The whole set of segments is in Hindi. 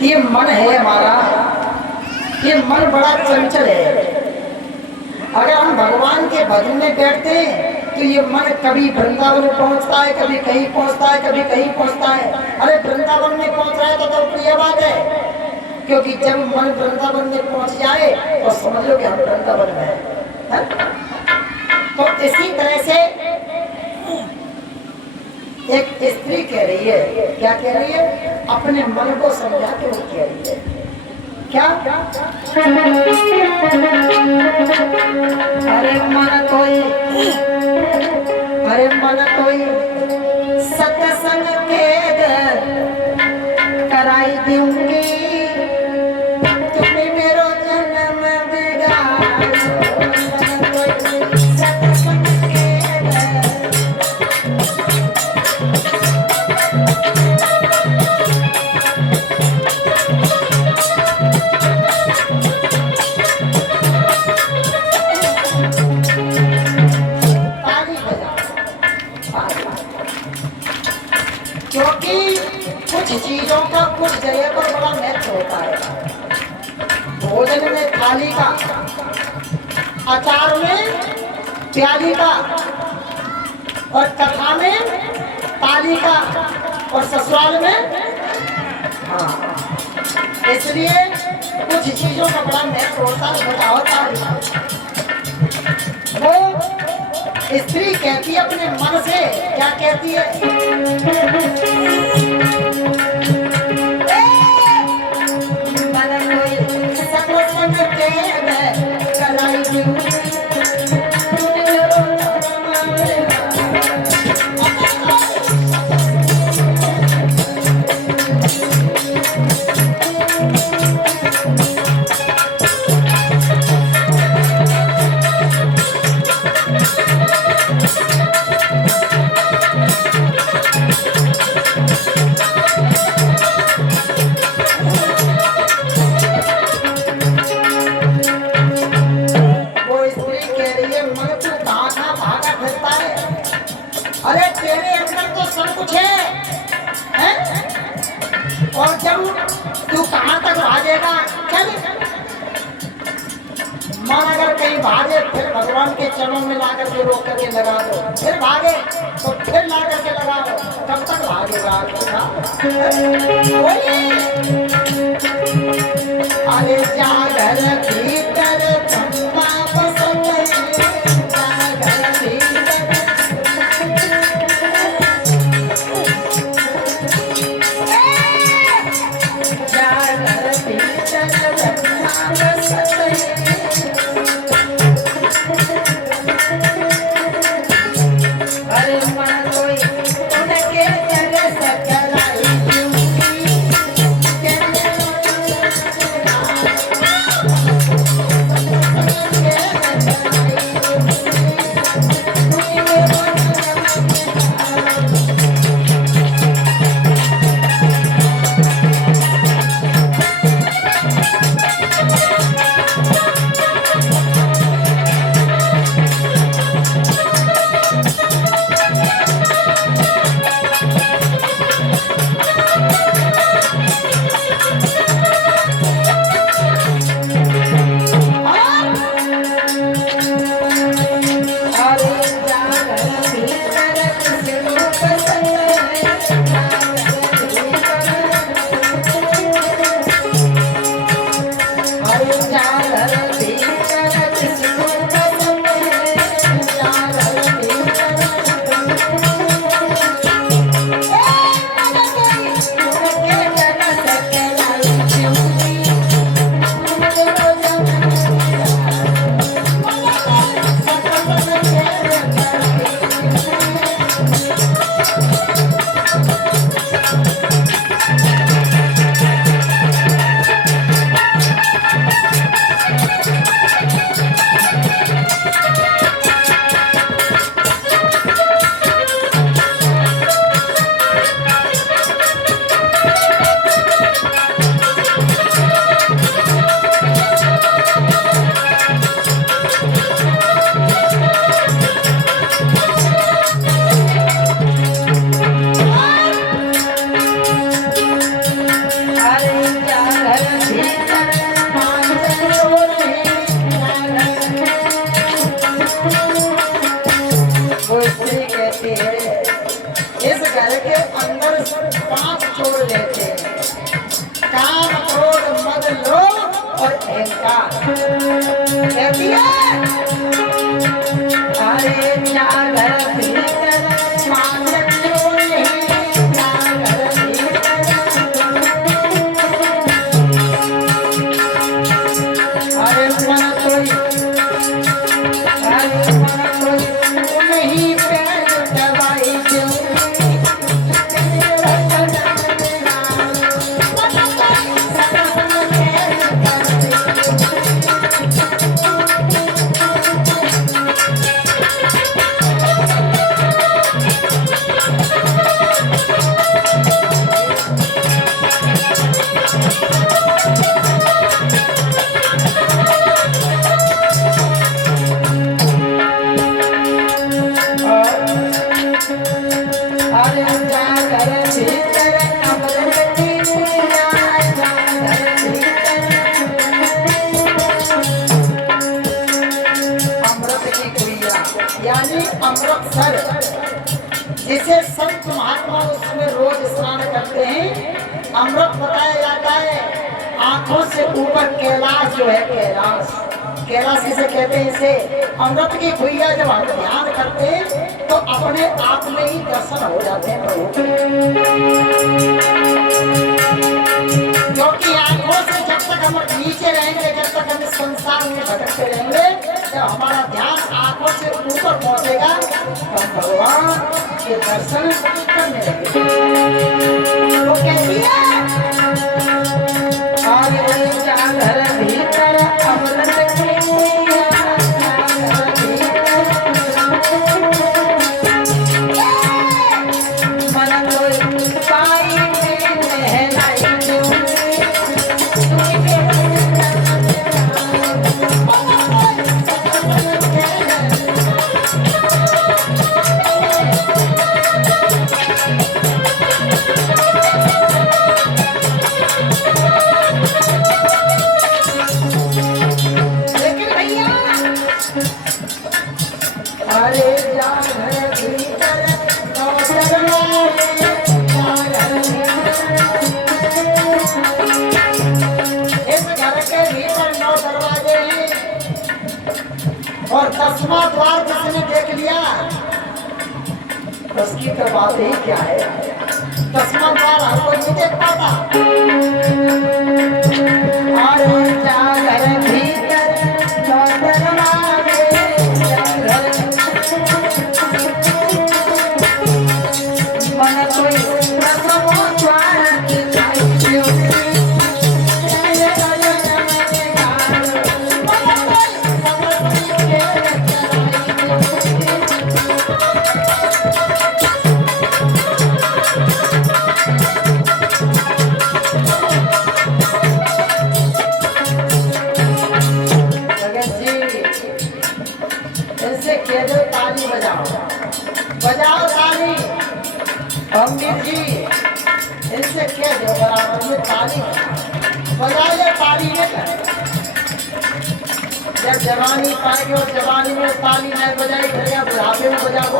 ये मन है हमारा, ये मन बड़ा चंचल है। अगर हम भगवान के भजन में बैठते हैं तो ये मन कभी वृंदावन में पहुंचता है, कभी कहीं पहुंचता है, कभी कहीं पहुंचता है। अरे वृंदावन में पहुंच रहा है तो प्रिय बात है, क्योंकि जब मन वृंदावन में पहुंच जाए तो समझ लो कि हम वृंदावन में हैं। तो इसी तरह से एक स्त्री कह रही है, क्या कह रही है? अपने मन को समझा के वो कह रही है क्या? अरे मन कोई सत्संग के कराई दूंगी, तुम्हें मेरो जन्म बिगाड़ो। सत्संग के चीजों का कुछ जगह पर बड़ा महत्व होता है। भोजन में थाली का, अचार में प्याली का, और कथा में ताली का, और ससुराल में इसलिए कुछ चीजों का बड़ा महत्व होता है। वो स्त्री कहती है अपने मन से, क्या कहती है? अरे तेरे अंदर तो सब कुछ है? और जब तू कहाँ तक भागेगा? चल, मन अगर कहीं भागे फिर भगवान के चरणों में ला करके रोक करके लगा दो, फिर भागे तो फिर ला करके लगा दो, कब तक भागेगा? अरे जा घर भीतर चंपा पसंद जिसे संत महात्मा उसमें रोज स्नान करते हैं। अमृत बताया जाता है, आंखों से ऊपर कैलाश जो है, कैलाश इसे कहते हैं। इसे अमृत की खुइया जब हम ध्यान करते हैं तो अपने आप में ही दर्शन हो जाते हैं प्रभु। क्योंकि आंखों से जब तक हम नीचे रहेंगे, जब तक हम इस संसार में भटकते रहेंगे, जब हमारा ध्यान आंखों से ऊपर पहुंचेगा तो हम भगवान के दर्शन करने लगेंगे। तो कैसी है घर भीतर अमृत और 10वां द्वार जिसने देख लिया उसकी तो बात ही क्या है। 10वां द्वार हर कोई नहीं देख पाता। बजाओ ताली। पंडित जी इनसे कह दो बराबर में ताली बजाइए, ताली में जब जवानी पाएगी और जवानी में ताली नहीं बजाई करेगा, बुढ़ापे में बजाओ।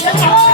Yeah.